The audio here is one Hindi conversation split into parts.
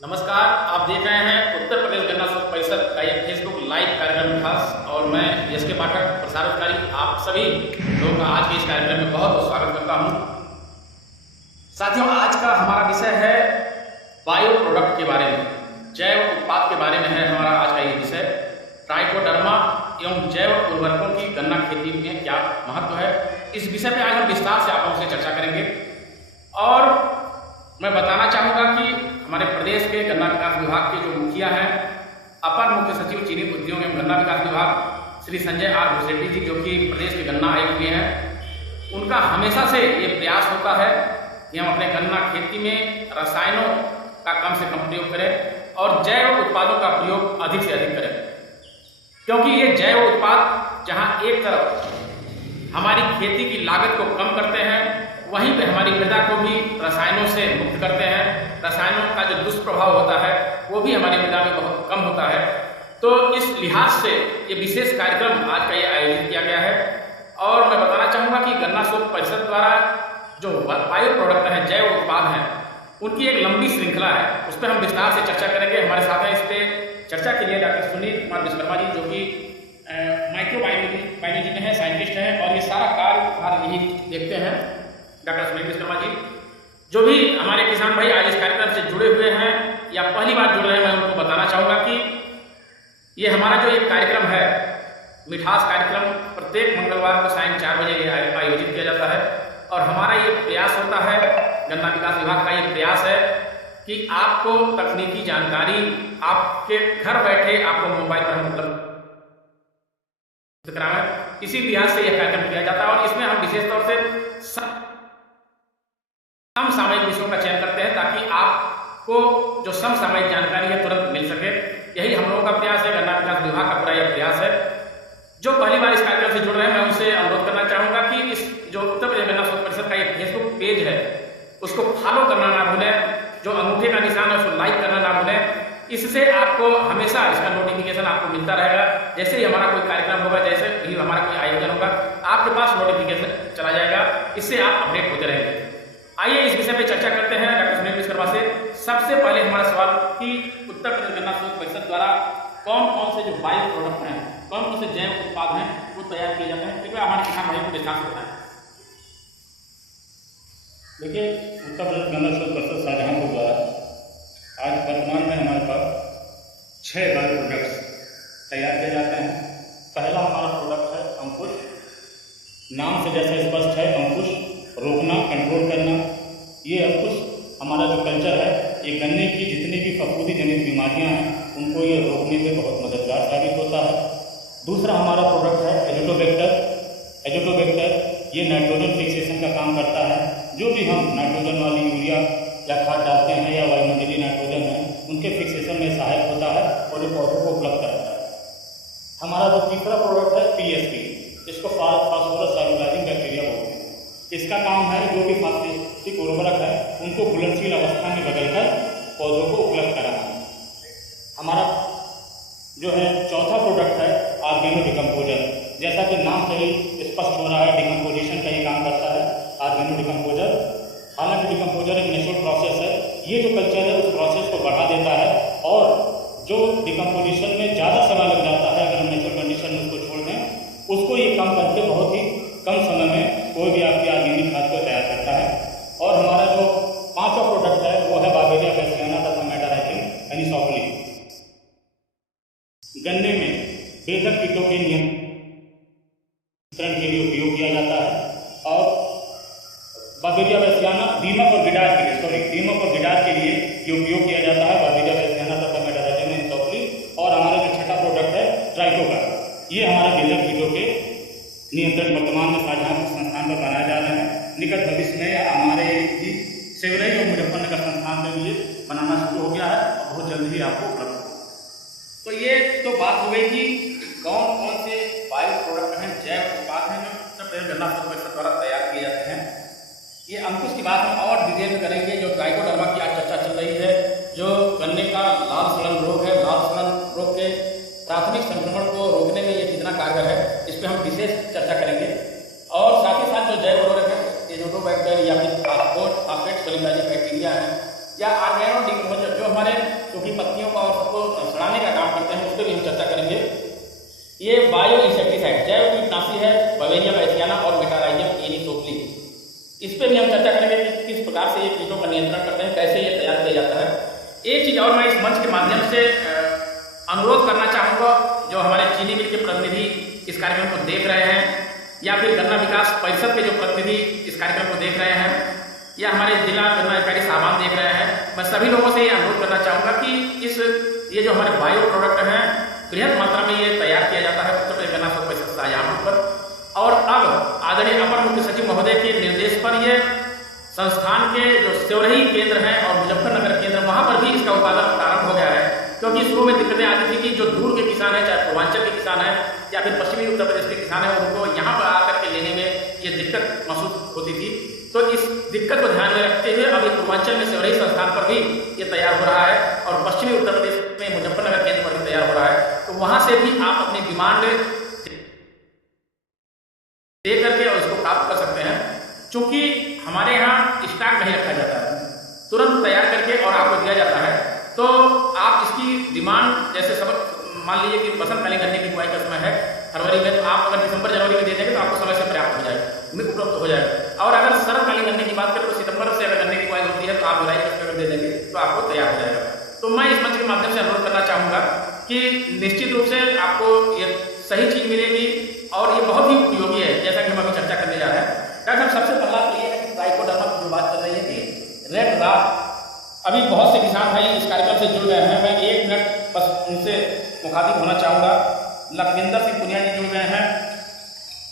नमस्कार, आप देख रहे हैं उत्तर प्रदेश गन्ना शोध परिषद का एक फेसबुक लाइव कार्यक्रम खास और मैं एसके पाठक प्रसार अधिकारी आप सभी लोगों का आज के इस कार्यक्रम में बहुत बहुत स्वागत करता हूं। साथियों, आज का हमारा विषय है बायो प्रोडक्ट के बारे में, जैव उत्पाद के बारे में है हमारा आज का ये विषय। ट्राइकोडर्मा एवं जैव उर्वरकों की गन्ना खेती में क्या महत्व है, इस विषय पर आज हम विस्तार से आप लोगों से चर्चा करेंगे। और मैं बताना चाहूँगा कि हमारे प्रदेश के गन्ना विकास विभाग के जो मुखिया हैं, अपर मुख्य सचिव चीनी उद्योग एवं गन्ना विकास विभाग श्री संजय आर भूसेट्टी जी, जो कि प्रदेश के गन्ना आयुक्त भी हैं, उनका हमेशा से ये प्रयास होता है कि हम अपने गन्ना खेती में रसायनों का कम से कम प्रयोग करें और जैव उत्पादों का प्रयोग अधिक से अधिक करें। क्योंकि ये जैव उत्पाद जहाँ एक तरफ हमारी खेती की लागत को कम करते हैं, वहीं पे हमारी मृदा को भी रसायनों से मुक्त करते हैं। रसायनों का जो दुष्प्रभाव होता है वो भी हमारी मृदा में बहुत कम होता है। तो इस लिहाज से ये विशेष कार्यक्रम आज का ये आयोजित किया गया है। और मैं बताना चाहूँगा कि गन्ना शोध परिषद द्वारा जो बायो प्रोडक्ट हैं, जैव उत्पाद हैं, उनकी एक लंबी श्रृंखला है, उस पर हम विस्तार से चर्चा करेंगे। हमारे साथ हैं इस पर चर्चा के लिए डॉक्टर सुनील कुमार विश्वकर्मा जी, जो कि माइक्रोबायोलॉजी में है, साइंटिस्ट हैं और ये सारा कार्य यही देखते हैं। डॉक्टर सुनील विश्वकर्मा जी, जो भी हमारे किसान भाई आज इस कार्यक्रम से जुड़े हुए हैं या पहली बार जुड़ रहे हैं, मैं उनको बताना चाहूँगा कि ये हमारा जो एक कार्यक्रम है, मिठास कार्यक्रम, प्रत्येक मंगलवार को सायं 4 बजे आयोजित किया जाता है। और हमारा ये प्रयास होता है, गन्ना विकास विभाग का ये प्रयास है कि आपको तकनीकी जानकारी आपके घर बैठे आपको मोबाइल पर हम उपलब्ध कराएं। इसी लिहाज से यह कार्यक्रम किया जाता है और इसमें हम विशेष तौर से समसामयिक विषयों का चयन करते हैं ताकि आपको जो समसामयिक जानकारी है तुरंत मिल सके। यही हम लोगों का प्रयास है, गन्ना विकास विभाग का पूरा यह प्रयास है। जो पहली बार इस कार्यक्रम से जुड़ रहे हैं, मैं उनसे अनुरोध करना चाहूँगा कि इस जो उत्तर प्रदेश गन्ना शोध परिषद का एक फेसबुक पेज है, उसको फॉलो करना ना भूलें। जो अंगूठे का निशान है उसको लाइक करना ना भूलें। इससे आपको हमेशा इसका नोटिफिकेशन आपको मिलता रहेगा। जैसे ही हमारा कोई कार्यक्रम होगा, जैसे ही हमारा कोई आयोजन होगा, आपके पास नोटिफिकेशन चला जाएगा। इससे आप अपडेट होते रहेंगे। आइए इस विषय पे चर्चा करते हैं डॉक्टर सुनील विश्वकर्मा से। सबसे पहले हमारा सवाल कि उत्तर प्रदेश गन्ना शोध परिषद द्वारा कौन कौन से जो बायो प्रोडक्ट हैं, कौन कौन से जैव उत्पाद हैं, वो तैयार किए जाते हैं, कृपया हमारे किसान भाइयों को विस्तार से बताएं। देखिए, उत्तर प्रदेश गन्ना शोध परिषद शाहजहांपुर द्वारा आज वर्तमान में हमारे पास 6 बायो प्रोडक्ट्स तैयार किए जाते हैं। पहला हमारा प्रोडक्ट है अंकुश। नाम से जैसा स्पष्ट है, अंकुश रोकना, कंट्रोल करना। ये अंकुश हमारा जो कल्चर है, ये गन्ने की जितनी भी फफूंदी जनित बीमारियां हैं, उनको ये रोकने में बहुत मददगार साबित होता है। दूसरा हमारा प्रोडक्ट है एजोटोबैक्टर। एजोटोबैक्टर ये नाइट्रोजन फिक्सेशन का काम करता है। जो भी हम नाइट्रोजन वाली यूरिया या खाद डालते हैं या वायुमंडलीय नाइट्रोजन है, उनके फिक्सेशन में सहायक होता है और ये पौधों को उपलब्ध कराता है। हमारा जो तीसरा प्रोडक्ट है पीएसपी, इसको फास्फोरस सॉल्युलाइजिंग बैक्टीरिया बोलते हैं। इसका काम है जो भी फास्फोरिक उर्वरक है उनको घुलनशील अवस्था में बदलकर पौधों को उपलब्ध कराना है। हमारा जो है चौथा प्रोडक्ट है ऑर्गेनो डिकम्पोजर। जैसा कि नाम से ही स्पष्ट हो रहा है, डिकम्पोजिशन का ही काम करता है ऑर्गेनो डिकम्पोजर। हालांकि डिकम्पोजर एक नेचुरल प्रोसेस है, ये जो कल्चर है उस प्रोसेस को बढ़ा देता है और जो डिकम्पोजिशन में ज़्यादा समय लग जाता है, अगर हम नेचुरल कंडीशन में उसको छोड़ दें, उसको ये कम करके बहुत ही कम समय में कोई भी आपकी ऑर्गेनिक खाद को तैयार करता है। और हमारा जो पांचवा प्रोडक्ट है वो है बावेरिया बैसियाना तथा मेटाराइजिन एनिसोफली। गन्ने में बेधक कीटों के नियंत्रण के लिए उपयोग किया जाता है और बावेरिया बैसियाना दीमक और गिडार के लिए ये उपयोग किया जाता है, बावेरिया बैसियाना तथा मेटाराइजिन एनिसोफली। और हमारा जो छठा प्रोडक्ट है ट्राइकोगा, ये हमारा बेधक कीटों के नियंत्रण वर्तमान में शाहजहांपुर संस्थान पर बनाए जा रहे हैं। निकट भविष्य में हमारे ही सेवरई और मुजफ्फरनगर संस्थान में भी ये बनाना शुरू हो गया है और बहुत जल्द ही आपको उपलब्ध होगा। तो ये तो बात हो गई कि कौन कौन से बायो प्रोडक्ट हैं, जैव उत्पाद हैं जो उत्तर प्रदेश गन्ना शोध परिषद द्वारा तैयार किए जाते हैं। ये अंकुश की बात हम और डिटेल में करेंगे। जो ट्राइकोडर्मा की आज चर्चा चल रही है, जो गन्ने का लाल सड़न रोग है, लाल सड़न रोग के प्राथमिक संक्रमण को रोकने में ये कितना कारगर है, इस पर हम विशेष चर्चा करेंगे। और साथ ही साथ जो जैव उर्वरक है, एजोटोबैक्टर या फिर फास्फेट सॉल्युलाइजिंग बैक्टीरिया है, या ऑर्गेनो डिकम्पोजर जो हमारे सूखी पत्तियों का और सबको सड़ाने का काम करते हैं, उस पर भी हम चर्चा करेंगे। ये बायो इंसेक्टिसाइड जैव कीटनाशी है, बवेरिया बैसियाना और मेटाराइजम एनिसोप्ली, इस पर भी हम चर्चा करेंगे कि किस प्रकार से ये कीटों का नियंत्रण करते हैं, कैसे ये तैयार किया जाता है। एक चीज़ और मैं इस मंच के माध्यम से अनुरोध करना चाहूँगा, जो हमारे चीनी मिल के प्रतिनिधि इस कार्यक्रम को देख रहे हैं या फिर गन्ना विकास परिषद के जो प्रतिनिधि इस कार्यक्रम को देख रहे हैं या हमारे जिला गन्ना अधिकारी साहबान देख रहे हैं, मैं सभी लोगों से ये अनुरोध करना चाहूँगा कि ये जो हमारे बायो प्रोडक्ट हैं बृहद मात्रा में ये तैयार किया जाता है उत्तर प्रदेश गन्ना शोध परिषद शाहजहांपुर पर। और अब आदरणीय अपर मुख्य सचिव महोदय के निर्देश पर ये संस्थान के जो सेवरही केंद्र हैं और मुजफ्फरनगर केंद्र, वहाँ पर भी इसका उत्पादन प्रारंभ हो गया है। क्योंकि शुरू में दिक्कतें आती थी कि जो दूर के किसान हैं, चाहे पूर्वांचल के किसान हैं या फिर पश्चिमी उत्तर प्रदेश के किसान हैं, उनको यहाँ पर आकर के लेने में ये दिक्कत महसूस होती थी। तो इस दिक्कत को ध्यान में रखते हुए अभी पूर्वांचल में सेवरही संस्थान पर भी ये तैयार हो रहा है और पश्चिमी उत्तर प्रदेश में मुजफ्फरनगर केंद्र पर भी तैयार हो रहा है। तो वहाँ से भी आप अपनी डिमांड दे करके और इसको प्राप्त कर सकते हैं। चूंकि हमारे यहाँ स्टॉक नहीं रखा जाता है, तुरंत तैयार करके और आपको दिया जाता है, तो आप इसकी डिमांड जैसे सब मान लीजिए कि बसंतकालीन गन्ने की बुआई का समय है फरवरी में, तो आप अगर दिसंबर जनवरी में दे देंगे तो आपको समय से पर्याप्त हो जाएगा, उपलब्ध हो जाएगा। और अगर शरदकालीन गन्ने की बात करें तो सितंबर से अगर गन्ने की बुआई होती है तो आप जुलाई अगस्त में दे देंगे तो आपको तैयार हो जाएगा। तो मैं इस मंच के माध्यम से अनुरोध करना चाहूँगा कि निश्चित रूप से आपको ये सही चीज़ मिलेगी और ये बहुत ही उपयोगी है, जैसा कि हम अभी चर्चा करने जा रहे हैं। डॉक्टर सबसे पहला तो ये है कि ट्राइकोडर्मा की जो बात कर रही है कि रेड राट, अभी बहुत से किसान भाई इस कार्यक्रम से जुड़ गए हैं, मैं 1 मिनट बस उनसे मुखातिब होना चाहूँगा। लखविंदर सिंह पुनिया जी जुड़ गए हैं,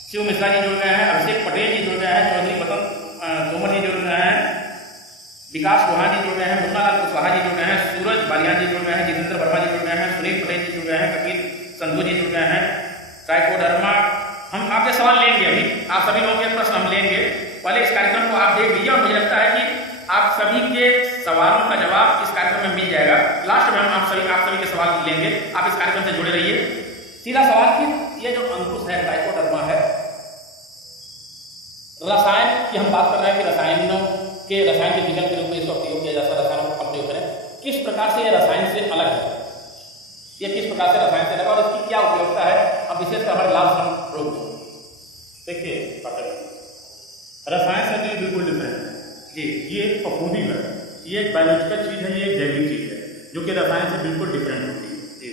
शिव मिश्रा जी जुड़ गए हैं, अभिषेक पटेल जी जुड़ गए हैं, चौधरी वतन तोमर जी जुड़ गए हैं, विकास चौहान जी जुड़ गए हैं, मुन्नालाल कुशवाहा जी जुड़ गए हैं, सूरज बालियान जी जुड़ गए हैं, जितेंद्र वर्मा जी जुड़ गए हैं, सुनील पटेल जी जुड़ गए हैं, कपिल संधू जी जुड़ गए हैं। ट्राइकोडर्मा हम आपके सवाल लेंगे, अभी आप सभी लोगों के प्रश्न हम लेंगे। पहले इस कार्यक्रम को आप देख लीजिए और मुझे लगता है कि आप सभी के सवालों का जवाब इस कार्यक्रम में मिल जाएगा। लास्ट में हम आप सभी के सवाल लेंगे, आप इस कार्यक्रम से जुड़े रहिए। सीधा सवाल कि ये जो अंकुश है ट्राइकोडर्मा है, रसायन की हम बात कर रहे हैं कि रसायन के विकल्प के रूप में इसका प्रयोग किया जाता है, रसायनों का प्रयोग करें, किस प्रकार से ये रसायन से अलग है, ये किस प्रकार से रसायन से अलग और इसकी क्या उपयोगिता है, अब विशेषकर हमारे लाल श्रम रोग में। देखिए रसायन से बिल्कुल डिफरेंट है जी, ये एक फफूंदी है, ये एक बायोलॉजिकल चीज़ है, ये एक जैविक चीज़ है जो कि रसायन से बिल्कुल डिफरेंट होती है जी।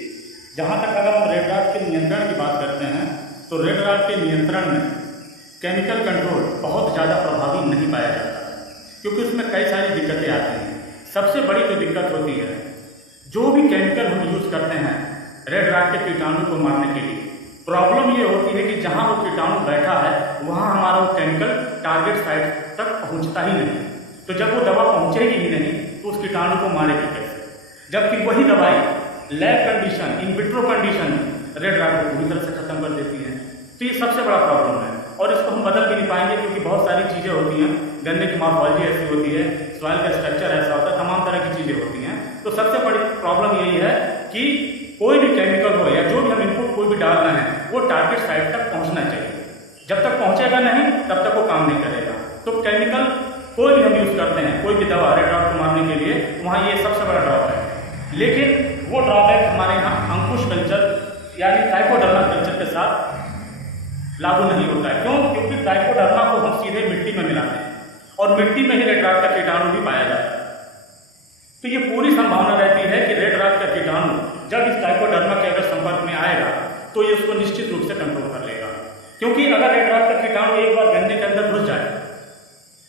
जहाँ तक अगर हम रेड राट के नियंत्रण की बात करते हैं तो रेड राट के नियंत्रण में केमिकल कंट्रोल बहुत ज़्यादा प्रभावी नहीं पाया जाता क्योंकि उसमें कई सारी दिक्कतें आती हैं। सबसे बड़ी जो दिक्कत होती है, जो भी केमिकल हम यूज़ करते हैं रेड राट के कीटाणु को मारने के लिए, प्रॉब्लम ये होती है कि जहाँ वो कीटाणु बैठा है वहाँ हमारा वो केमिकल टारगेट साइट तक पहुँचता ही नहीं। तो जब वो दवा पहुँचेगी ही नहीं तो उस कीटाणु को मारेगी कैसे, जबकि वही दवाई lab condition, in vitro condition में रेड राट को पूरी तरह से खत्म कर देती है। तो ये सबसे बड़ा प्रॉब्लम है और इसको हम बदल भी नहीं पाएंगे क्योंकि बहुत सारी चीज़ें होती हैं, गन्ने की मॉर्फोलॉजी ऐसी होती है, सॉइल का स्ट्रक्चर ऐसा होता है, तमाम तरह की चीज़ें होती हैं। तो सबसे बड़ी प्रॉब्लम यही है कि कोई भी केमिकल हो या जो भी हम इनपुट कोई भी डाल रहे हैं वो टारगेट साइट तक पहुंचना चाहिए। जब तक पहुंचेगा नहीं तब तक वो काम नहीं करेगा। तो केमिकल कोई भी हम यूज़ करते हैं, कोई भी दवा रेड राट को मारने के लिए, वहाँ ये सबसे बड़ा ड्रॉबैक है। लेकिन वो ड्रॉबैक हमारे यहाँ अंकुश कल्चर यानी ट्राइकोडर्मा कल्चर के साथ लागू नहीं होता है। क्यों? क्योंकि ट्राइकोडर्मा को हम सीधे मिट्टी में मिलाते हैं और मिट्टी में ही रेड राट का कीटाणु भी पाया जाता है। तो ये पूरी संभावना रहती है कि रेड राट का कीटाणु जब इस ट्राइकोडर्मा के अगर संपर्क में आएगा तो ये उसको निश्चित रूप से कंट्रोल कर लेगा। क्योंकि अगर रेड राट का कीटाणु एक बार गन्ने के अंदर घुस जाए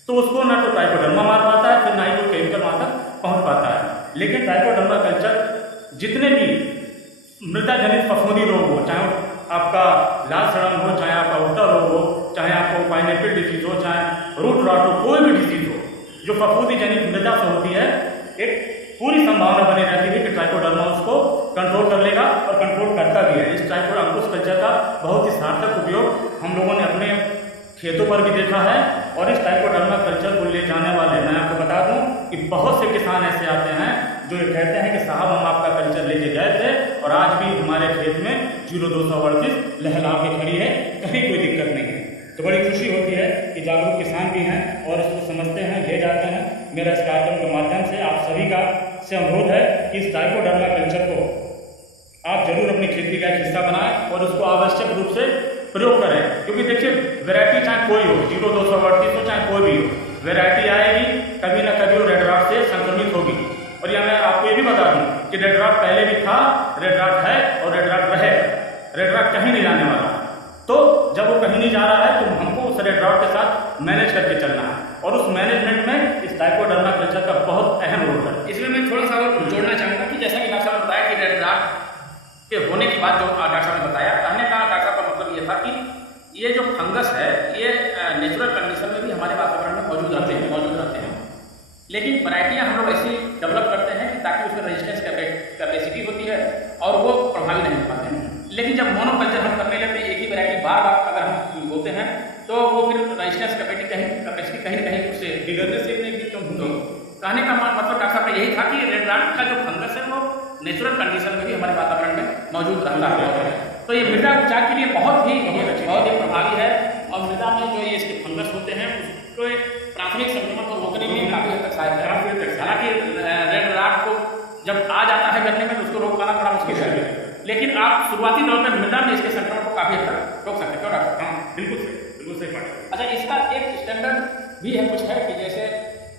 तो उसको ना तो ट्राइकोडर्मा मार पाता है, फिर ना ही वो केमिकल वहाँ तक पहुँच पाता है। लेकिन ट्राइकोडर्मा कल्चर जितने भी मृदा जनित फफूंदी रोग हो, चाहे आपका लाल सड़न हो, चाहे आपका उल्टा रोग हो, चाहे आपको पाइनएप्पल डिजीज हो, चाहे रूट रॉट हो, कोई भी डिजीज हो जो फफूंदी जनित मृदा से होती है, एक पूरी संभावना बनी रहती है कि ट्राइकोडर्मा उसको कंट्रोल कर लेगा और कंट्रोल करता भी है। इस ट्राइकोड अंकुश कल्चर का बहुत ही सार्थक उपयोग हम लोगों ने अपने खेतों पर भी देखा है और इस ट्राइकोडर्मा कल्चर को ले जाने वाले, मैं आपको बता दूं कि बहुत से किसान ऐसे आते हैं जो ये कहते हैं कि साहब हम आपका कल्चर लेके गए थे और आज भी हमारे खेत में 0238 लहला के खड़ी है, कहीं कोई दिक्कत नहीं है। तो बड़ी खुशी होती है कि जागरूक किसान भी हैं और इसको समझते हैं, ले जाते हैं। मेरा इस कार्यक्रम के माध्यम से आप सभी का से अनुरोध है कि इस ट्राइकोडर्मा कल्चर को आप जरूर अपनी खेती का एक हिस्सा बनाएं और उसको आवश्यक रूप से प्रयोग करें। क्योंकि देखिए वैरायटी चाहे कोई हो, 0-238 हो चाहे कोई भी हो, वैरायटी आएगी कभी ना कभी वो रेड रॉट से संक्रमित होगी। और यहाँ मैं आपको ये भी बता दूं कि रेड रॉट पहले भी था, रेड रॉट है और रेड रॉट रहेगा। रेड रॉट कहीं नहीं जाने वाला। तो जब वो कहीं नहीं जा रहा है तो हमको उस रेड रॉट के साथ मैनेज करके चलना है और उस मैनेजमेंट में इस ट्राइकोडर्मा कल्चर का बहुत अहम रोल है। इसमें मैं थोड़ा सा और जोड़ना चाहूँगा कि जैसा कि डॉक्टर साहब ने बताया कि रेड रॉट के होने की बात जो डॉक्टर साहब ने बताया, कहने का डॉक्टर साहब का मतलब ये था कि ये जो फंगस है ये नेचुरल कंडीशन में भी हमारे वातावरण में मौजूद रहते हैं। लेकिन वैरायटियाँ हम लोग ऐसी डेवलप करते हैं कि ताकि उसमें रेजिस्टेंस कैपेसिटी होती है और वो प्रभावी नहीं हो पाते हैं। लेकिन जब मोनोकल्चर हम करने लगते हैं, एक ही वैरायटी बार बार अगर हम बोते हैं तो वो फिर रेजिस्टेंस कैपेसिटी कहीं कहीं उससे बिगड़ने से कहने का मतलब डॉक्टर साहब का यही था कि रेड रॉट का जो फंगस है वो नेचुरल कंडीशन में भी हमारे वातावरण में मौजूद रहता है। तो ये मृदा उपचार के लिए बहुत ही प्रभावी है और मृदा में जो ये इसके फंगस होते हैं उसको प्राथमिक संक्रमण को रोकने के लिए काफी हद तक सहायक है। हालांकि रेड रॉट को जब आ जाता है गन्ने में तो उसको रोक पाना थोड़ा मुश्किल है, लेकिन आप शुरुआती दौर में मृदा में इसके संक्रमण को काफी हद तक रोक सकते हैं। क्यों डॉक्टर? हाँ, बिल्कुल सही बात। अच्छा, इसका एक स्टैंडर्ड भी है, कुछ है कि जैसे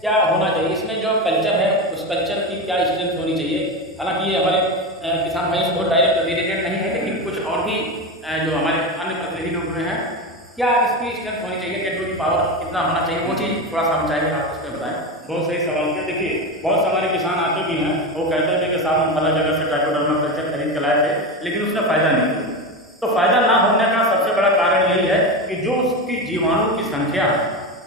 क्या होना चाहिए इसमें जो कल्चर है उस कल्चर की क्या स्ट्रेंथ होनी चाहिए। हालांकि ये हमारे किसान भाइयों से बहुत डायरेक्ट रिलेटेड नहीं है, लेकिन कुछ और भी जो हमारे अन्य प्रतिनिधि लोग हुए हैं, क्या इसकी स्ट्रेंथ होनी चाहिए, टेक्नोलॉजी पावर कितना होना चाहिए, वो चीज़ थोड़ा सा हम चाहेंगे आप उसमें बताएं। बहुत सही सवाल है। देखिए बहुत से हमारे किसान आते भी हैं, वो कहते थे कि साहब हम फला जगह से ट्राइकोडर्मा कल्चर खरीद के लाए थे लेकिन उसमें फ़ायदा नहीं था। तो फायदा ना होने का सबसे बड़ा कारण यही है कि जो उसकी जीवाणु की संख्या है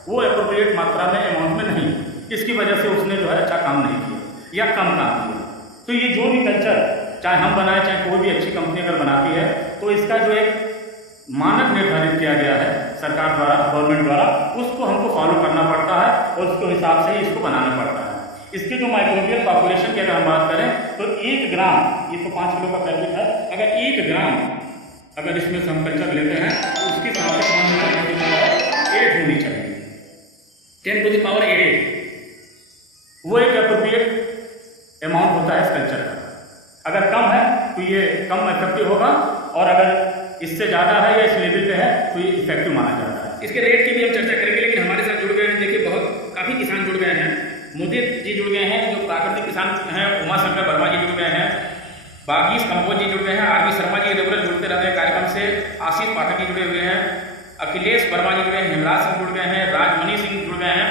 वो एप्रोप्रिएट मात्रा में अमाउंट में नहीं, इसकी वजह से उसने जो है अच्छा काम नहीं किया या कम काम किया। तो ये जो भी कल्चर चाहे हम बनाए चाहे कोई भी अच्छी कंपनी अगर बनाती है तो इसका जो एक मानक निर्धारित किया गया है सरकार द्वारा, गवर्नमेंट द्वारा, उसको हमको फॉलो करना पड़ता है और उसके हिसाब से ही इसको बनाना पड़ता है। इसके जो माइक्रोबियल पॉपुलेशन की अगर हम बात करें तो 1 ग्राम, ये तो 5 किलो का पैकेट है, अगर 1 ग्राम अगर इसमें हम कल्चर लेते हैं तो उसकी संख्या 8 होनी चाहिए, 10 to the power 8। वो एक एप्रोप्रिएट अमाउंट होता है इस कल्चर का। अगर कम है तो ये कम इफेक्टिव होगा और अगर इससे ज़्यादा है या इस लेवल पे है तो ये इफेक्टिव माना जाता है। इसके रेट की भी हम चर्चा करेंगे, लेकिन हमारे साथ जुड़ गए हैं, देखिए काफ़ी किसान जुड़ गए हैं। मोदी जी जुड़ गए हैं जो प्राकृतिक किसान हैं, उमा शंकर वर्मा जी जुड़ गए हैं, बागीश कंबोज जी जुड़ गए हैं, आरबी शर्मा जी रेगुलर जुड़ते रहते हैं कार्यक्रम से, आशीष पाठक जी जुड़े हुए हैं, अखिलेश वर्मा जी जुड़े हैं, हेमराज सिंह जुड़ गए हैं, राजमणि सिंह जुड़ गए हैं।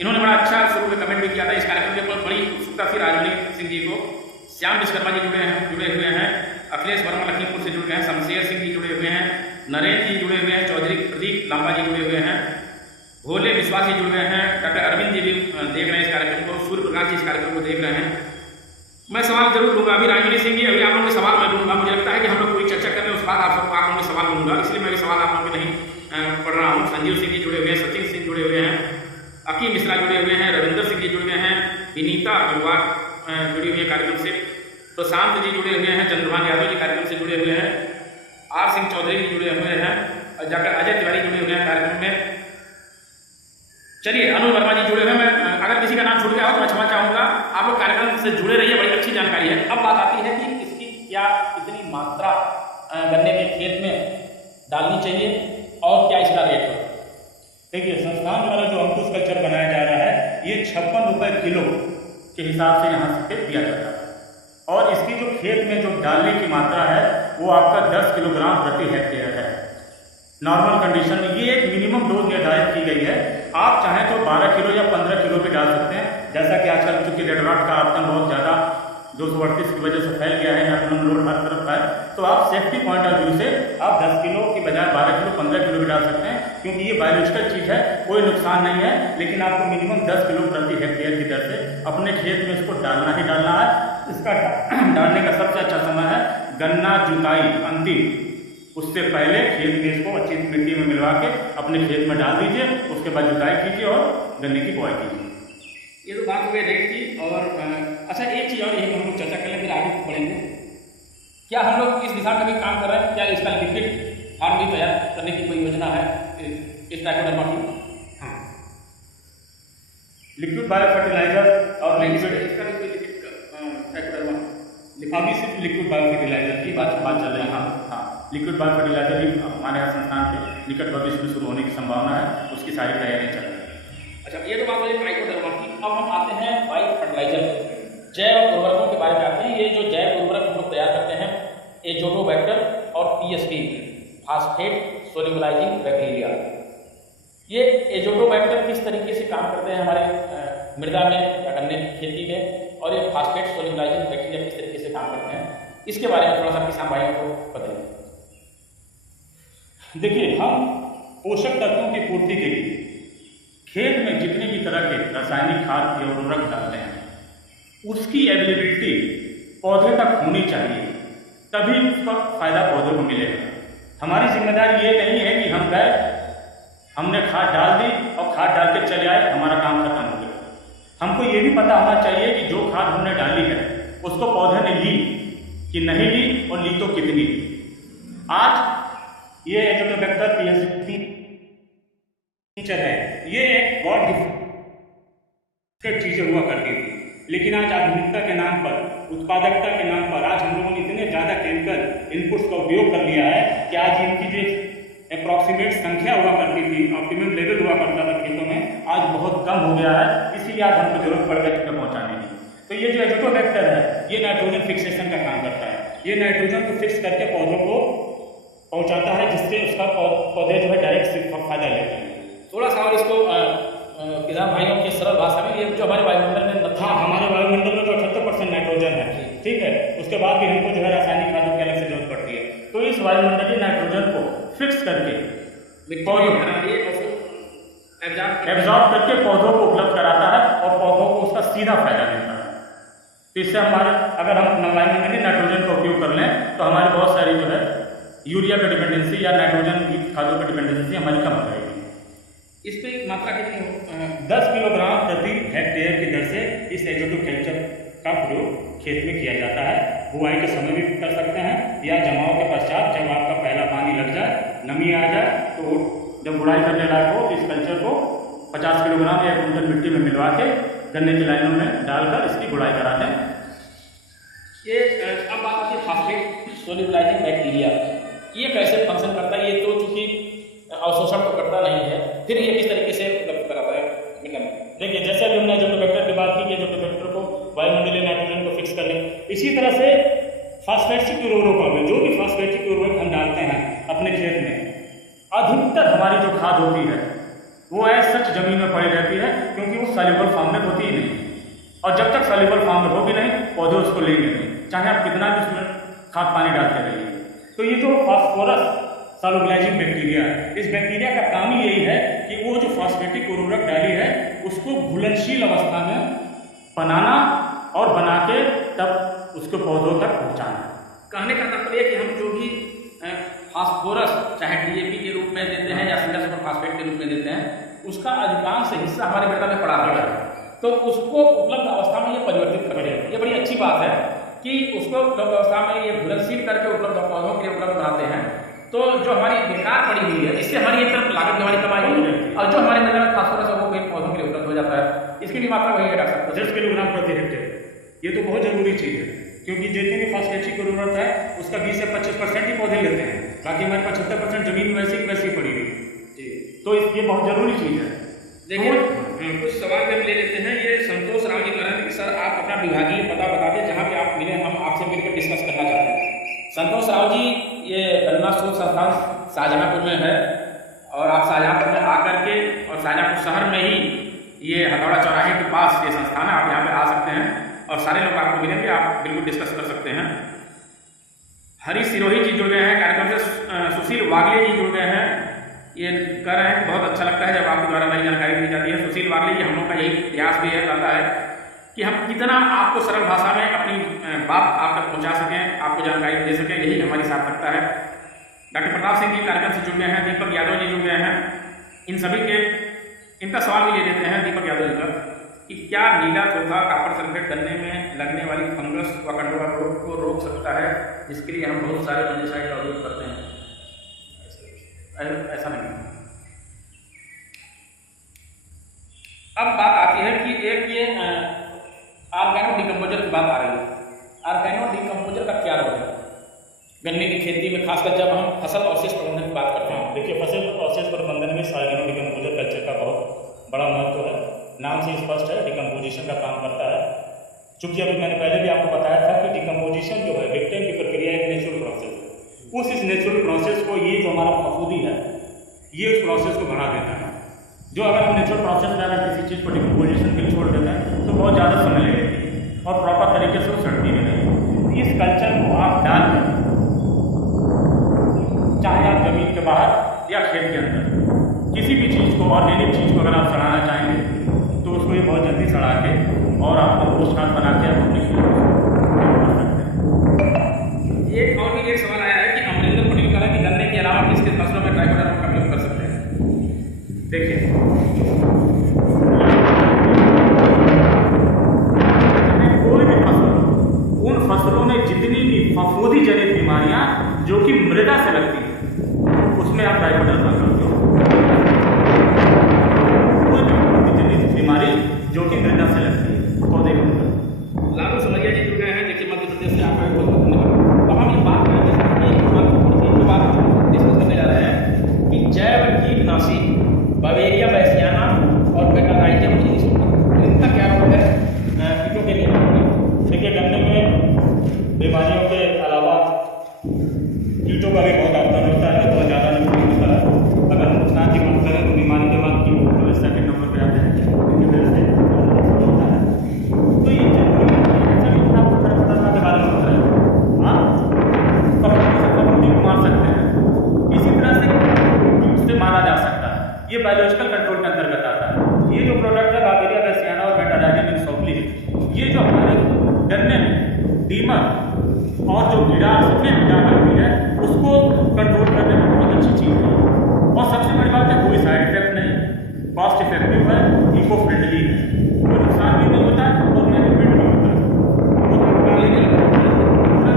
इन्होंने बड़ा अच्छा शुरू में कमेंट भी किया था इस कार्यक्रम के ऊपर, बड़ी उत्सुकता थी राजमणि सिंह जी को। श्याम विश्वकर्मा जी जुड़े हुए हैं, अखिलेश वर्मा लखीमपुर से जुड़ गए हैं, शमशेर सिंह जी जुड़े हुए हैं, नरेंद्र जी जुड़े हुए हैं, चौधरी प्रदीप लांबा जी जुड़े हुए हैं, भोले विश्वास जी जुड़ गए हैं, डॉक्टर अरविंद जी भी देख रहे हैं इस कार्यक्रम को, सूर्य प्रकाश जी इस कार्यक्रम को देख रहे हैं। मैं सवाल जरूर लूंगा अभी राजमणि सिंह जी, अभी आप लोगों के सवाल मैं लूंगा। मुझे लगता है कि हम लोग पूरी चर्चा करें, उस बाद आप लोगों के सवाल लूंगा, इसलिए मैं अभी सवाल आप लोगों के नहीं पढ़ रहा हूँ। संजीव सिंह जी जुड़े हुए हैं, सचिन सिंह जुड़े हुए हैं, अकीम मिश्रा जुड़े हुए हैं, रविंदर सिंह जी जुड़ गए हैं, विनीता अग्रवाल जुड़ी हुई है कार्यक्रम से, प्रशांत जी जुड़े हुए हैं, चंद्रभान यादव जी कार्यक्रम से जुड़े हुए हैं, आर सिंह चौधरी जी जुड़े हुए हैं, और जाकर अजय तिवारी जुड़े हुए हैं कार्यक्रम में। चलिए अनु वर्मा जी जुड़े हुए हैं। मैं अगर किसी का नाम छूट गया हो तो मैं क्षमा चाहूँगा, आप लोग कार्यक्रम से जुड़े रहिए, बड़ी अच्छी जानकारी है। अब बात आती है कि इसकी क्या कितनी मात्रा गन्ने के खेत में डालनी चाहिए और क्या इसका रेट हो। देखिए संस्थान द्वारा जो अंकुश कल्चर बनाया जा रहा है ये 56 रुपये किलो के हिसाब से यहाँ से दिया जाता है और इसकी जो खेत में जो डालने की मात्रा है वो आपका 10 किलोग्राम प्रति हेक्टेयर है। नॉर्मल कंडीशन में ये एक मिनिमम डोज निर्धारित की गई है। आप चाहें तो 12 किलो या 15 किलो भी डाल सकते हैं, जैसा कि आजकल चूंकि रेड रॉट का आतंक बहुत ज़्यादा 238 की वजह से फैल गया है, मैक्सिमम लोड हर तरफ है, तो आप सेफ्टी पॉइंट ऑफ व्यू से आप 10 किलो की बजाय 12 किलो 15 किलो भी डाल सकते हैं, क्योंकि ये बायोलॉजिकल चीज़ है, कोई नुकसान नहीं है। लेकिन आपको मिनिमम 10 किलो प्रति हेक्टेयर की दर से अपने खेत में इसको डालना ही डालना है। इसका डालने का सबसे अच्छा समय है गन्ना जुताई अंतिम, उससे पहले खेत में इसको अच्छी मिट्टी में मिलवा के अपने खेत में डाल दीजिए, उसके बाद जुताई कीजिए और गन्ने की बुआई कीजिए। ये तो बात हो गई रेट की। और अच्छा एक चीज़ और यही हम लोग चर्चा कर लें, फिर आगे बढ़ेंगे। क्या हम लोग इस दिशा में भी काम कर रहे हैं, क्या इसका लिक्विड फार्म भी तैयार करने की कोई योजना है इस ट्राइकोडर्मा की? हाँ, लिक्विड बायो फर्टिलाइजर और लिक्विड, इसका भी कोई ट्राइकोडर्मा अभी सिर्फ लिक्विड बायो फर्टिलाइजर की बात चल रही है। हाँ, लिक्विड बायो फर्टिलाइजर भी हमारे यहाँ संस्थान के निकट भविष्य में शुरू होने की संभावना है, उसकी सारी तैयारियाँ चल रही है। अच्छा, ये तो बात है ट्राइकोडर्मा की। अब हम आते हैं बायो फर्टिलाइजर, जैव उर्वरकों के बारे में आते हैं। ये जो जैव उर्वरक हम लोग तैयार करते हैं, एजोटोबैक्टर और पीएसपी, फास्फेट सोल्यूबलाइजिंग बैक्टीरिया। ये एजोटोबैक्टर किस तरीके से काम करते हैं हमारे मृदा में या गन्ने की खेती में, और ये फास्फेट सोल्यूबलाइजिंग बैक्टीरिया किस तरीके से काम करते हैं, इसके बारे में थोड़ा सा किसान भाइयों को बताइए। देखिए, हम पोषक तत्वों की पूर्ति के लिए खेत में जितने भी तरह के रासायनिक खाद या उर्वरक डालते हैं, उसकी अवेलेबिलिटी पौधे तक होनी चाहिए, तभी उसका फायदा पौधे को मिलेगा। हमारी जिम्मेदारी ये नहीं है कि हम गए, हमने खाद डाल दी और खाद डाल के चले आए, हमारा काम खत्म हो गया। हमको ये भी पता होना चाहिए कि जो खाद हमने डाली है उसको पौधे ने ली कि नहीं ली, और ली तो कितनी ली। आज ये एजोटोबैक्टर पीएसपी है, ये एक गॉड गिफ्टेड चीजें हुआ करती थी, लेकिन आज आधुनिकता के नाम पर, उत्पादकता के नाम पर आज हम लोगों ने इतने ज़्यादा केमिकल इनपुट्स का उपयोग कर लिया है कि आज इनकी जो अप्रॉक्सीमेट संख्या हुआ करती थी, ऑप्टिमम लेवल हुआ करता था खेतों में, आज बहुत कम हो गया है। इसीलिए आज हमको जरूरत पड़ गई है पहुँचाने की। तो ये जो एजोटोबैक्टर है, ये नाइट्रोजन फिक्सेशन का काम करता है। ये नाइट्रोजन को फिक्स करके पौधों को पहुँचाता है, जिससे उसका पौधे जो है डायरेक्ट फायदा लेते हैं। थोड़ा सा और इसको किसान भाइयों की सरल भाषा में, ये जो हमारे वायुमंडल में, हाँ, हमारे वायुमंडल में तो 78% नाइट्रोजन है, ठीक है, उसके बाद भी हमको जो है रासायनिक खादों की अलग से जरूरत पड़ती है। तो इस वायुमंडलीय नाइट्रोजन को फिक्स करके एब्जॉर्ब करके पौधों को उपलब्ध कराता है और पौधों को उसका सीधा फायदा देता है। तो इससे हमारे, अगर हम वायुमंडलीय नाइट्रोजन का उपयोग कर लें तो हमारी बहुत सारी जो है यूरिया पर डिपेंडेंसी या नाइट्रोजन की खादों पर डिपेंडेंसी हमारी कम हो जाएगी। इस पे मात्रा कितनी हो? 10 किलोग्राम प्रति हेक्टेयर की दर से इस एजोटोकल्चर का प्रयोग खेत में किया जाता है। बुआई के समय भी कर सकते हैं, या जमाव के पश्चात जब आपका पहला पानी लग जाए, नमी आ जाए, तो जब गुड़ाई करने लायक हो, इस कल्चर को 50 किलोग्राम या कुंटल मिट्टी में मिलवा के गन्ने की लाइनों में डालकर इसकी गुड़ाई कराते हैं। ये अब बात आती है फास्फेट सोल्यूबलाइजिंग बैक्टीरिया, ये कैसे फंक्शन करता है? ये तो चूंकि अवशोषण तो करता नहीं है, फिर ये किस तरीके से उपलब्ध कराता है मिट्टी में? देखिए, जैसे अभी हमने एजोटोबैक्टर की बात की कि एजोटोबैक्टर को वायुमंडलीय नाइट्रोजन को फिक्स कर लें, इसी तरह से फास्फेटिक उर्वरकों में, जो भी फास्फेटिक उर्वरक हम डालते हैं अपने खेत में, अधिकतर हमारी जो खाद होती है वो ऐसा सच जमीन में पड़ी रहती है, क्योंकि वो सॉल्युबल फॉर्म में होती ही नहीं, और जब तक सॉल्युबल फॉर्म में होगी नहीं, पौधे उसको लेंगे नहीं, चाहे आप कितना भी उसमें खाद पानी डालते रहिए। तो ये जो फास्फोरस सोल्यूबलाइजिंग बैक्टीरिया है, इस बैक्टीरिया का काम ही यही है कि वो जो फास्फेटिक उर्वरक डाली है उसको घुलनशील अवस्था में बनाना और बना के तब उसको पौधों तक पहुंचाना। कहने का तात्पर्य कि हम जो भी फास्फोरस चाहे डीएपी के रूप में देते हैं या सिंगल सुपर फास्फेट के रूप में देते हैं, उसका अधिकांश हिस्सा हमारे मृदा में पड़ा हुआ है, तो उसको उपलब्ध अवस्था में ये परिवर्तित कर देते हैं। ये बड़ी अच्छी बात है कि उसको उपलब्ध अवस्था में ये घुलनशील करके उपलब्ध पौधों के लिए उपलब्ध बनाते हैं। तो जो हमारी बेकार पड़ी हुई है, इससे हमारी एक तरफ लागत हमारी कमाई हो जाएगी, और जो हमारे मृदा में फास्फोरस है वो पौधों के लिए उपलब्ध हो जाता है। इसकी भी मात्रा वही है डॉक्टर साहब, 10 किलोग्राम प्रति हेक्टेयर। ये तो बहुत जरूरी चीज़ है, क्योंकि जितनी भी फास्फेटिक उर्वरक है उसका 20 से 25% ही पौधे लेते हैं, बाकी हमारे 75% जमीन वैसी की वैसी पड़ी हुई जी। तो ये बहुत जरूरी चीज़ है। देखिए, कुछ सवाल हम ले लेते हैं। ये संतोष राव जी कह रहे हैं कि सर आप अपना विभागीय पता बता दें जहाँ पे आप मिले, हम आपसे मिलकर डिस्कस करना चाहते हैं। संतोष राव जी, ये गन्ना शोध संस्थान शाहजहाँपुर में है, और आप शाहजहाँपुर में आकर के, और शाहजहाँपुर शहर में ही ये हथौड़ा चौराहे के पास ये संस्थान है, आप यहाँ पे आ सकते हैं और सारे लोग आपको मिलेंगे, आप बिल्कुल डिस्कस कर सकते हैं। हरी सिरोही जी जुड़ गए हैं कार्यक्रम से, सुशील वागले जी जुड़ गए हैं। ये कह रहे हैं बहुत अच्छा लगता है जब आपके द्वारा नई जानकारी दी जाती है। सुशील वागले जी, हम लोग का यही प्रयास भी रहता है कि हम कितना आपको सरल भाषा में अपनी बात आप तक पहुँचा सकें, आपको जानकारी दे सकें, यही हमारी सार्थकता है। डॉक्टर प्रताप सिंह जी कार्यक्रम से जुड़ गए हैं, दीपक यादव जी जुड़ गए हैं। इन सभी के, इनका सवाल भी ले लेते हैं दीपक यादव जी का, कि क्या नीला चोखा कॉपर सल्फेट गन्ने में लगने वाली फंगस व कंडोरा रोग को रोक सकता है, जिसके लिए हम बहुत सारे फंगिसाइड का उपयोग करते हैं? ऐसा नहीं। अब बात आती है कि एक ये ऑर्गेनो डिकम्पोजर की बात आ रही है। ऑर्गेनो डिकम्पोजर का क्या रोल है गन्ने की खेती में, खासकर जब हम फसल अवशेष प्रबंधन की बात करते हैं? देखिए, फसल अवशेष प्रबंधन में ऑर्गेनो डिकम्पोजर कल्चर का बहुत बड़ा महत्व है। नाम से स्पष्ट है, डिकम्पोजिशन का काम करता है। चूंकि अभी मैंने पहले भी आपको बताया था कि डिकम्पोजिशन जो है विघटन की प्रक्रिया एक नेचुरल प्रोसेस है। इस नेचुरल प्रोसेस को ये जो हमारा फफूंदी है ये उस प्रोसेस को बढ़ा देता है। जो अगर हम नेचुरल प्रोसेस में अगर किसी चीज़ को डिकम्पोजिशन के लिए छोड़ देते हैं तो बहुत ज़्यादा समय ले लेती है और प्रॉपर तरीके से वो सड़ती भी नहीं। इस कल्चर को आप डाल कर, चाहे आप जमीन के बाहर या खेत के अंदर किसी भी चीज़ को, ऑर्गेनिक चीज़ को अगर आप सड़ाना चाहेंगे तो उसको ये बहुत जल्दी सड़ा के और आप कंपोस्ट खाद बना के आप अपनी खेती कर सकते हैं। एक और भी एक सवाल आया है कि अमरिंदर पटेल कहा कि गन्ने के अलावा किस किस फसलों में ट्राइकोडर्मा का प्रयोग कर सकते हैं? देखिए, कोई भी फसल, उन फसलों में जितनी भी फफूंदी जनित बीमारियां जो कि मृदा से लगती है उसमें आप ट्राइकोडर्मा करते हो। कोई भी फफूंदी जनित बीमारी जो कि मृदा से लगती है पौधे के अंदर। लालू समरिया जी जुड़ गए हैं, देखिए मध्य प्रदेश से, आपका बहुत बहुत धन्यवाद। अब हम ये बात करेंगे कि महत्वपूर्ण चीज जो बात डिस्कस करने जा रहे हैं कि जैव कीटनाशी बवेरिया बैसियाना और बेटाराइजम इनका क्या रोल है कीटों के नियंत्रण में? देखिए, गन्ने में बीमारियों के अलावा कीटों का भी बहुत आमदन होता है, बहुत ज़्यादा नुकसान होता है। अगर हम नुकसान की बात करें तो बीमारी के बाद कीट तो सेकंड नंबर पर आते हैं, इनकी वजह से होता है। तो ये के बारे में होता है, हाँ, फफूंदी को मार सकते हैं। इसी तरह से कीट से मारा जा सकता है, ये बायोलॉजिकल कंट्रोल के अंतर्गत आता है। ये जो प्रोडक्ट है बवेरिया बैसियाना और बेटाराइजम इनसॉफ्ली, ये जो हमारे गन्ने में दीमक और जो कीड़ा सफेद कीड़ा लगती है उसको कंट्रोल करने में बहुत अच्छी चीज़ है। और सबसे बड़ी बात है, कोई साइड इफेक्ट नहीं, कॉस्ट इफेक्टिव है, इको फ्रेंडली है, कोई नुकसान भी नहीं होता है और मैनेजमेंट भी होता है।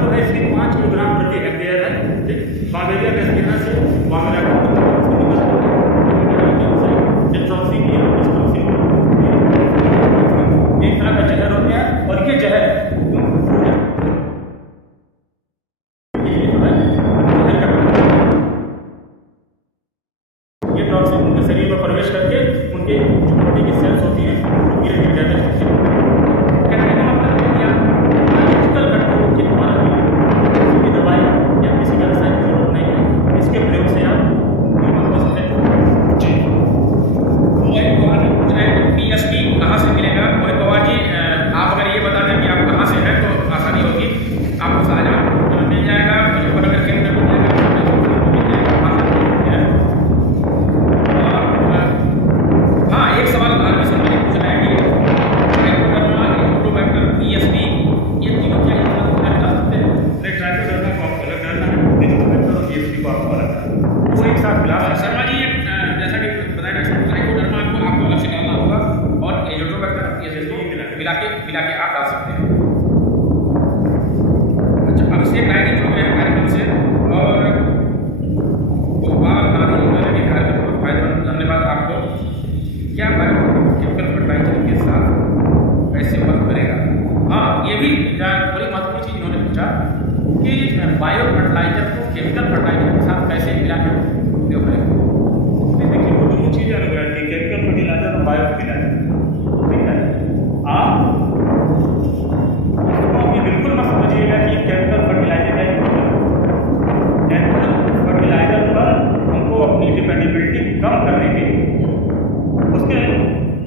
तो है सिर्फ 5 किलोग्राम प्रति हेक्टेयर है। ठीक, बवेरिया बैसियाना से एक तरह का जहर होता है और ये जहर ये टॉक्सिन उनके शरीर में प्रवेश करके उनके जो बॉडी की सेल्स होती हैं वो धीरे धीरे डैमेज होती हैं। कहने का मतलब है कि बायोलॉजिकल कंट्रोल के द्वारा किसी भी दवाई या किसी भी रसायन की जरूरत नहीं है, इसके प्रयोग से आप बीमार हो सकते हैं। जी, मोहित पवार पूछ रहे हैं PSP कहाँ से मिलेगा? मोहित पवार जी, आप अगर ये बता दें कि आप कहाँ से हैं तो आसानी होगी। आपको शाहजहां मिल जाएगा, मुजफ्फरनगर केंद्र मिल जाएगा, हाँ। एक सवाल आर्मी सर पूछ रहा है कि ट्राइकोडर्मा, एज़ोट्रोबैक्टर, PSP ये तीनों क्या एक साथ मिला सकते हैं? नहीं, ट्राइकोडर्मा को आपको अलग डालना है, एज़ोट्रोबैक्टर और PSP को आपको अलग डालना है, वो एक साथ मिला सकते हैं। शर्मा जी, जैसा कि बताया गया ट्राइकोडर्मा आपको अलग से डालना होगा और एज़ोट्रोबैक्टर PSP मिला के आप डाल सकते हैं। अच्छा, अभिषेक राय जी जुड़ गए हैं कार्यक्रम से और गोपाल नारी के कार्यक्रम को फायदेमंद, धन्यवाद आपको। क्या बायोकेमिकल फर्टिलाइजर के साथ कैसे वर्क करेगा? हाँ, ये भी बड़ी महत्वपूर्ण चीज़ इन्होंने पूछा कि बायो फर्टिलाइजर को केमिकल फर्टिलाइजर के साथ कैसे मिला के उपयोग करेगा। देखिए, वो दोनों चीज़ें अलग रहती है, केमिकल फर्टिलाइजर और बायो फर्टिलाइजर। ठीक है, आप ये बिल्कुल मत समझिएगा कि केमिकल फर्टिलाइजर है। केमिकल फर्टिलाइजर पर हमको अपनी डिपेंडेबिलिटी कम करने के लिए उसके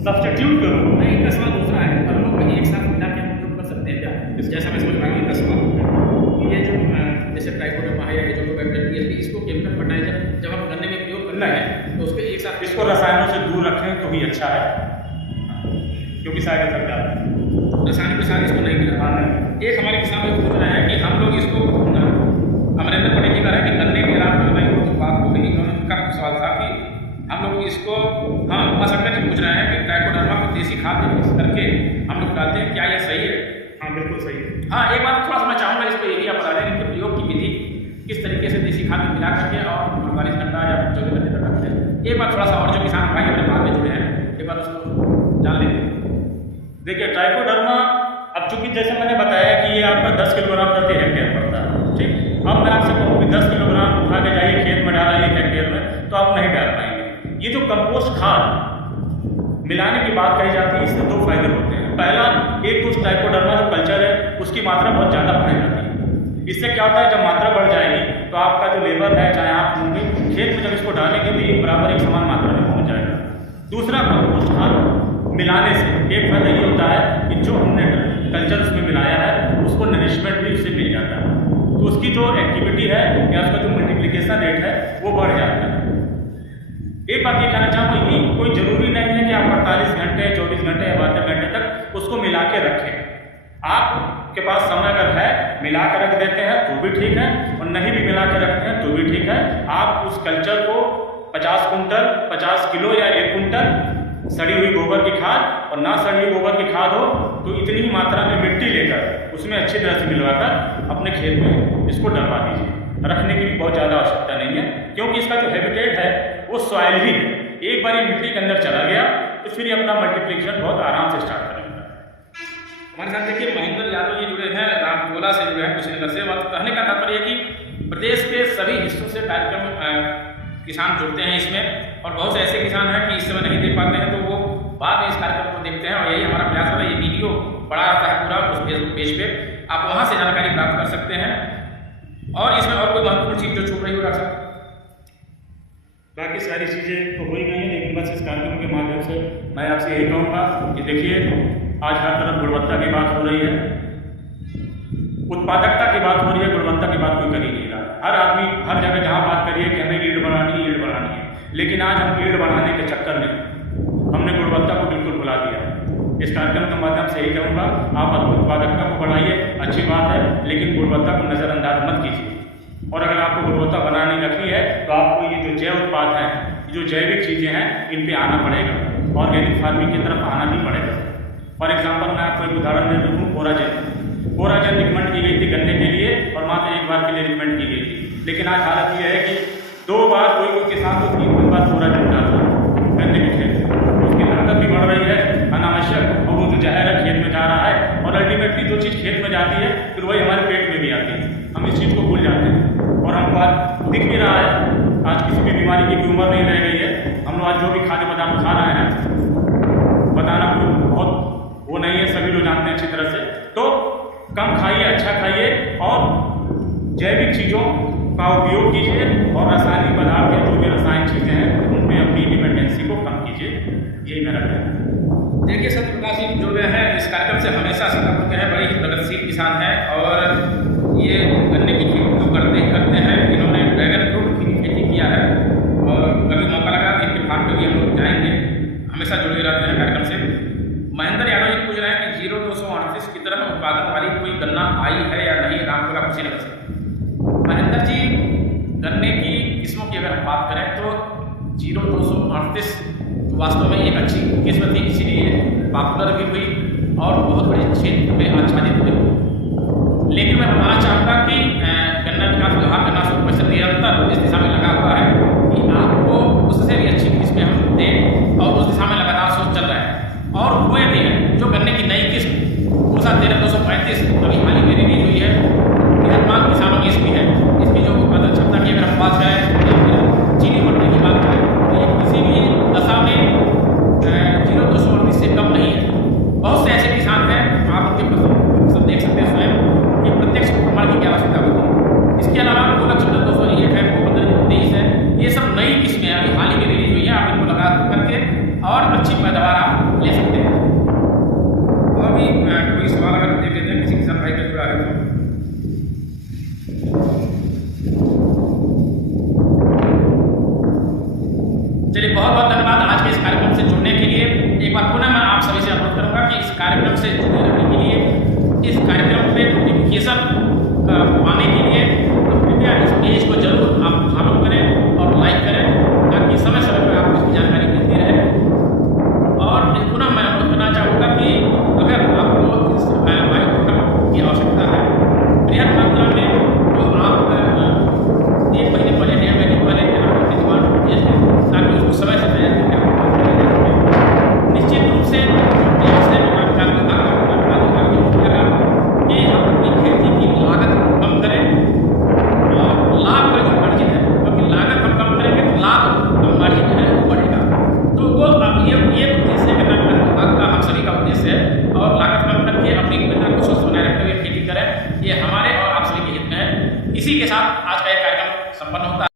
सब्स्टिट्यूट के रूप में इनका सवाल दूसरा है, हम लोग एक साथ मिला के उपयोग कर सकते हैं क्या? जैसा मैं समझ पाऊंगा इनका सवाल कि ये जो जैसे ट्राइकोडर्मा है, एज़ोट्रोबैक्टर, PSP, इसको केमिकल फर्टिलाइजर जब हम गन्ने में प्रयोग करना है तो उसको एक साथ, इसको रसायनों से दूर रखें तो भी अच्छा है, क्योंकि साइड इफेक्ट आता है। रासायनिक के साथ इसको नहीं मिला। हाँ, नहीं। एक हमारे किसान लोग पूछ रहे हैं कि हम लोग इसको, अमरिंदर पटेल जी कह रहे हैं कि गन्ने के अलावा नहीं तो बात हो गई, उनका सवाल था कि हम लोग इसको, हाँ, असंगत जी पूछ रहे हैं कि ट्राइकोडर्मा को देसी खाद में मिक्स करके हम लोग डालते हैं, क्या यह सही है? हाँ, बिल्कुल सही है। हाँ, एक बात थोड़ा सा मैं चाहूँगा इसको ये भी आप बता दें इनके प्रयोग की विधि किस तरीके से देसी खाद में मिला करके और 48 घंटा या 24 घंटे तक रखते हैं। एक बार थोड़ा सा और जो किसान भाई हमारे बाद में जुड़े हैं एक बार उसको जान लेते हैं। देखिए ट्राइकोडर्मा, अब चूंकि जैसे मैंने बताया कि ये आपका 10 किलोग्राम प्रति हेक्टेयर पड़ता है, ठीक। अब मैं आपसे कहूँ कि 10 किलोग्राम उठा के जाइए खेत में डाला 1 हेक्टेयर में, तो आप नहीं डाल पाएंगे। ये जो कंपोस्ट खाद मिलाने की बात कही जाती है, इससे 2 फायदे होते हैं। पहला, एक तो ट्राइकोडर्मा जो कल्चर है उसकी मात्रा बहुत ज़्यादा बढ़ जाती है। इससे क्या होता है, जब मात्रा बढ़ जाएगी तो आपका जो लेबर है, चाहे आप होंगे खेत में, जब इसको डालेंगे तो ये बराबर एक समान मात्रा में पहुँच जाएगा। दूसरा, कंपोस्ट खाद मिलाने से एक फायदा ये होता है कि जो हमने कल्चर उसमें मिलाया है उसको नरिशमेंट भी उससे मिल जाता है, तो उसकी जो एक्टिविटी है या उसका जो मल्टीप्लिकेशन रेट है वो बढ़ जाता है। एक बात ये कहना चाहूँगा कि कोई ज़रूरी नहीं है कि आप 48 घंटे, 24 घंटे या 72 घंटे तक उसको मिला के रखें। आपके पास समय अगर है, मिला कर रख देते हैं तो भी ठीक है, और नहीं भी मिला के रखते हैं तो भी ठीक है। आप उस कल्चर को 50 कुंटल, 50 किलो या 1 कुंटल सड़ी हुई गोबर की खाद, और ना सड़ी हुई गोबर की खाद हो तो इतनी ही मात्रा में मिट्टी लेकर उसमें अच्छी तरह से मिलवाकर अपने खेत में इसको डलवा दीजिए। रखने की भी बहुत ज़्यादा आवश्यकता नहीं है, क्योंकि इसका जो हैबिटेट है वो सॉइल ही है। एक बार ये मिट्टी के अंदर चला गया तो फिर ये अपना मल्टीप्लिकेशन बहुत आराम से स्टार्ट करेगा। हमारे साथ देखिए महेंद्र यादव जी जुड़े हैं, रामकोला से जुड़े हैं, कुशीनगर से। बात कहने का तात्पर्य है कि प्रदेश के सभी हिस्सों से कार्यक्रम किसान जुड़ते हैं इसमें, और बहुत से ऐसे किसान हैं कि इस समय नहीं देख पाते हैं तो वो बाद में इस कार्यक्रम को देखते हैं, और यही हमारा प्रयास होता है। ये वीडियो पड़ा रहता है पूरा उस फेसबुक पेज पे, आप वहाँ से जानकारी प्राप्त कर सकते हैं। और इसमें और कोई महत्वपूर्ण चीज़ जो छूट रही हो रहा है, बाकी सारी चीज़ें तो हो ही गई हैं, लेकिन बस इस कार्यक्रम के माध्यम से मैं आपसे यही कहूँगा कि देखिए, आज हर तरफ गुणवत्ता की बात हो रही है, उत्पादकता की बात हो रही है, गुणवत्ता की बात कोई कर ही नहीं रहा। हर आदमी हर जगह जहाँ बात करिए कि हमें ईल्ड बढ़ानी है, लेकिन आज हम ईल्ड बढ़ाने के चक्कर में हमने गुणवत्ता को बिल्कुल भुला दिया। इस कार्यक्रम के माध्यम से यही कहूँगा, आप अपनी उत्पादकता को बढ़ाइए, अच्छी बात है, लेकिन गुणवत्ता को नज़रअंदाज मत कीजिए। और अगर आपको गुणवत्ता बनानी रखनी है तो आपको ये जो जैव उत्पाद हैं, जो जैविक चीज़ें हैं, इन पे आना पड़ेगा, ऑर्गेनिक फार्मिंग की तरफ आना ही पड़ेगा। फॉर एग्जाम्पल मैं आपको एक उदाहरण दे दूँ, कोराजेन रिकमेंड की गई थी गन्ने के लिए, और मात्र 1 बार के लिए रिकमेंड की गई थी, लेकिन आज हालत यह है कि 2 बार कोई किसान को 3 बार कोराजेन डालता है गन्ने के खेत में। उसकी लागत भी बढ़ रही है अनावश्यक, और वो जो जहर है खेत में जा रहा है, और अल्टीमेटली जो चीज़ खेत में जाती है फिर वही हमारे पेट में भी आती है। हम इस चीज़ को भूल जाते हैं, और हमको आज दिख भी रहा है, आज किसी भी बीमारी की उम्र नहीं रह गई है। हम लोग आज जो भी खाद्य पदार्थ खा रहे हैं, बताना कोई बहुत वो नहीं है, सभी लोग जानते हैं अच्छी तरह से। तो कम खाइए, अच्छा खाइए, और जैविक चीज़ों का उपयोग कीजिए, और रासायनिक पदार्थ या जो भी रासायनिक चीज़ें हैं उन पर अपनी डिपेंडेंसी को कम कीजिए। यही मेरा कहना है। देखिए सत्यप्रकाश जी जो हैं इस कार्यक्रम से हमेशा सीतापुर के हैं, बड़े ही प्रगतिशील किसान हैं, और ये गन्ने की खेती तो करते हैं। इन्होंने ड्रैगन फ्रूट की खेती किया है, और कभी मौका लगा तो इनके फार्म पे भी हम लोग जाएंगे, हमेशा जुड़े रहते हैं कार्यक्रम से। महेंद्र यादव जी पूछ रहे हैं कि 0238 की तरह उत्पादन वाली कोई गन्ना आई है या नहीं, रामकोला कुशीनगर से। महेंद्र जी, गन्ने की किस्मों की अगर हम बात करें तो 0238 वास्तव में एक अच्छी किस्म थी, इसीलिए पॉपुलर भी हुई और बहुत बड़े क्षेत्र में आच्छादित हुई। लेकिन मैं बताना चाहूँगा कि गन्ना विकास विभाग गन्ना शोध परिषद निरंतर इस दिशा में लगा हुआ है कि आपको उससे भी अच्छी किस्में हम दें, और उस दिशा में लगातार शोध चल रहा है, और हुए भी हैं। जो गन्ने की नई किस्म पूसा 13235 अभी हाल ही में रिलीज हुई है, निर्माण किसानों की इसकी है। इसकी जो उत्पादन क्षमता की अगर हम बात करें, चीनी बढ़ने की बात करें, तो ये किसी भी दशा में 0238 से कम नहीं है। बहुत से ऐसे किसान हैं, आप उनके सब देख सकते हैं स्वयं कि प्रत्यक्ष प्रमाण की क्या आवश्यकता होती है। इसके अलावा 2,14,201 है, 15,23 है, ये सब नई किस्में अभी हाल ही में रिलीज हुई है। आप इनको लगा करके और अच्छी पैदावार आप ले सकते हैं। और भी कोई सवाल अगर देख लेते हैं किसी किसान भाई का जुड़ा है तो। चलिए, बहुत बहुत धन्यवाद आज के इस कार्यक्रम से जुड़ने के लिए। एक बार पुनः मैं आप सभी से अनुरोध करूंगा कि इस कार्यक्रम से जुड़े रहने के लिए, इस कार्यक्रम पे नोटिफिकेशन पाने के लिए तो कृपया इस पेज को जरूर आप फॉलो करें और लाइक करें, ताकि समय समय पर आपको इसकी जानकारी मिलती रहे। और पुनः मैं अनुरोध करना चाहूँगा कि अगर आपको इस बायो प्रोडक्ट की आवश्यकता है बृहद मात्रा में, तो आप 1 महीने पहले, 1.5 महीने पहले डिमांड भेज दें, ताकि उसको समय से तैयार करके निश्चित रूप से के साथ आज